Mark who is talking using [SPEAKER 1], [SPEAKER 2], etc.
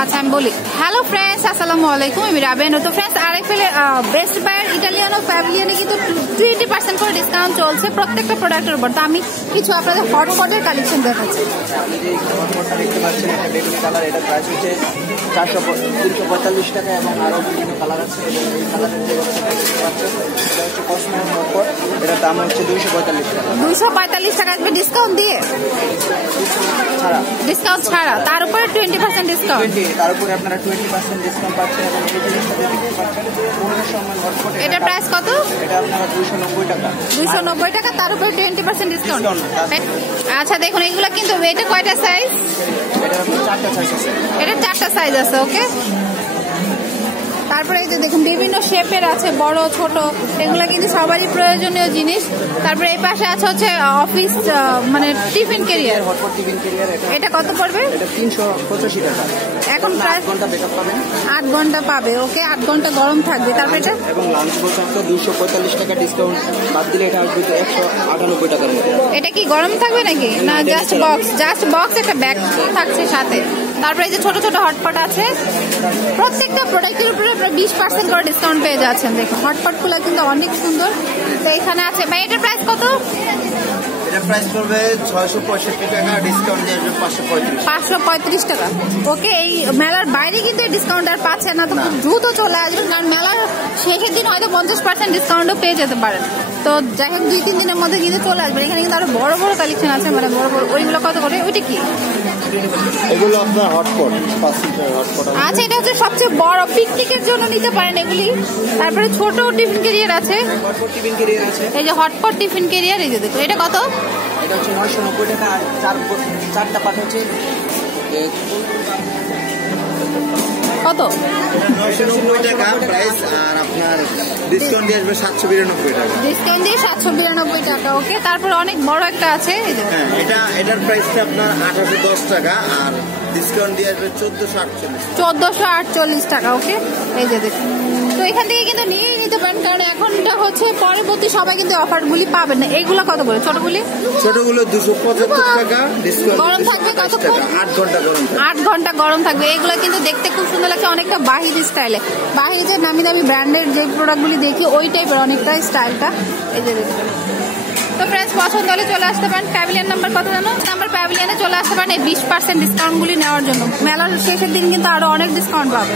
[SPEAKER 1] আচ্ছা আমি বলি। হ্যালো ফ্রেন্ডস আসসালামু আলাইকুম, আমি রাবেন তো ফ্রেন্ডস আরেকফেলে বেস্ট বায়ার ইটালিয়ান প্যাভিলিয়নে কিন্তু টোয়েন্টি পার্সেন্ট করে ডিসকাউন্ট চলছে প্রত্যেকটা প্রোডাক্টের উপর। তো আমি কিছু আপনাদের হটপটের কালেকশন দেখাচ্ছি।
[SPEAKER 2] চারশো পঁয়তাল্লিশ টাকা এবং আরও বিভিন্ন কালার আছে এটা হচ্ছে কসমোর হটপট এটার দাম হচ্ছে দুইশো পঁয়তাল্লিশ টাকা।
[SPEAKER 1] দুইশো পঁয়তাল্লিশ টাকা আসবে ডিসকাউন্ট দিয়ে?
[SPEAKER 2] ছাড়া।
[SPEAKER 1] ডিসকাউন্ট ছাড়া? তার উপরে টোয়েন্টি পার্সেন্ট ডিসকাউন্ট
[SPEAKER 2] তার উপরে আপনারা টোয়েন্টি পার্সেন্ট ডিসকাউন্ট পাচ্ছেন এবং এই জিনিসটা দেখতে পাচ্ছেন পনেরো সম্মান
[SPEAKER 1] এটা প্রাইস কত?
[SPEAKER 2] এটা আপনারা দুইশো নব্বই টাকা।
[SPEAKER 1] দুইশো নব্বই টাকা তার উপরে টোয়েন্টি পার্সেন্ট ডিসকাউন্ট আচ্ছা দেখুন এগুলো কিন্তু এটা কয়টা সাইজ
[SPEAKER 2] এটা চারটা সাইজ আছে।
[SPEAKER 1] এটা চারটা সাইজ আছে ওকে দেখুন বিভিন্ন শেপের আছে বড় ছোট এগুলো কিন্তু সবারই প্রয়োজনীয় জিনিস। তারপরে এই পাশে আছে হচ্ছে অফিস মানে টিফিন কেরিয়ার
[SPEAKER 2] এটা
[SPEAKER 1] কত পড়বে?
[SPEAKER 2] তিনশো পঁচাশি টাকা।
[SPEAKER 1] এখন
[SPEAKER 2] আট
[SPEAKER 1] প্রায়
[SPEAKER 2] ঘণ্টা
[SPEAKER 1] আট ঘণ্টা পাবে ওকে? আট ঘণ্টা গরম থাকবে। তারপরে এটা?
[SPEAKER 2] এবং লাঞ্চ বক্স আসলে দুইশো পঁয়তাল্লিশ টাকা ডিসকাউন্ট বাদ দিলে এটা আসবে একশো আটানব্বই টাকার
[SPEAKER 1] এটা কি গরম থাকবে নাকি? না জাস্ট বক্স জাস্ট বক্স একটা ব্যাগ থাকছে সাথে। তারপরে এই যে ছোট ছোট হটপট আছে প্রত্যেকটা প্রোডাক্টের উপরে প্রায় বিশ পার্সেন্ট করে ডিসকাউন্ট পেয়ে যাচ্ছেন। দেখুন হটপটগুলো কিন্তু অনেক সুন্দর। তো এখানে আছে ভাই এটার প্রাইস কত?
[SPEAKER 2] এটা প্রাইস পড়বে টাকা ডিসকাউন্ট দিয়ে
[SPEAKER 1] টাকা। ওকে এই মেলার বাইরে কিন্তু ডিসকাউন্ট আর পাচ্ছেন না তো দ্রুত চলে আসবেন কারণ মেলার শেষের দিন হয়তো পঞ্চাশ পার্সেন্ট ডিসকাউন্টও পেয়ে যেতে পারেন। তো যাই হোক দুই তিন দিনের মধ্যে কিন্তু চলে আসবেন এখানে কিন্তু আরও বড় বড় কালেকশন আছে মানে বড় বড় ওইগুলো কত করে? ওইটা কি?
[SPEAKER 2] এগুলো আপনার হটপট
[SPEAKER 1] আচ্ছা এটা হচ্ছে সবচেয়ে বড়। পিকনিকের জন্য নিতে পারেন এগুলি। তারপরে ছোট টিফিন ক্যারিয়ার আছে।
[SPEAKER 2] হটপট টিফিন ক্যারিয়ার আছে।
[SPEAKER 1] এই যে হটপট টিফিন ক্যারিয়ার এই যে দেখো এটা কত?
[SPEAKER 2] এটা হচ্ছে নয়শো নব্বই টাকা চারটা পাট হচ্ছে
[SPEAKER 1] কত?
[SPEAKER 2] টাকা প্রাইস আর আপনার ডিসকাউন্ট দিয়ে আসবে সাতশো বিরানব্বই টাকা।
[SPEAKER 1] ডিসকাউন্ট দিয়ে সাতশো বিরানব্বই টাকা ওকে তারপর অনেক বড় একটা আছে
[SPEAKER 2] হ্যাঁ এটা এটার প্রাইসটা আপনার আঠারোশো দশ টাকা আর ডিসকাউন্ট দিয়ে আসবে চোদ্দোশো আটচল্লিশ
[SPEAKER 1] চোদ্দশো আটচল্লিশ টাকা ওকে এই যে দেখুন। তো এখান থেকে কিন্তু নিয়েই নিতে পারেন কারণ এখনটা হচ্ছে পরবর্তী সবাই কিন্তু অফারগুলি পাবেন না। এইগুলো কত করে ছোটগুলি?
[SPEAKER 2] ছোটগুলো দুশো পঁচাত্তর টাকা
[SPEAKER 1] গরম থাকবে কতক্ষণ?
[SPEAKER 2] আট ঘণ্টা গরম থাকবে।
[SPEAKER 1] আট ঘণ্টা গরম থাকবে। এগুলো কিন্তু দেখতে খুব সুন্দর লাগছে অনেকটা বাহির স্টাইলে বাহিরে যে নামি দামি ব্র্যান্ডের যে প্রোডাক্টগুলি দেখি ওই টাইপের অনেকটা স্টাইলটা এই যে দেখুন। তো ফ্রেন্ডস পছন্দ হলে চলে আসতে পারেন। প্যাভিলিয়ন নাম্বার কত জানো? নাম্বার প্যাভিলিয়নে চলে আসতে পারেন। এই বিশ পার্সেন্ট ডিসকাউন্টগুলি নেওয়ার জন্য। মেলার শেষের দিন কিন্তু আরও অনেক ডিসকাউন্ট পাবে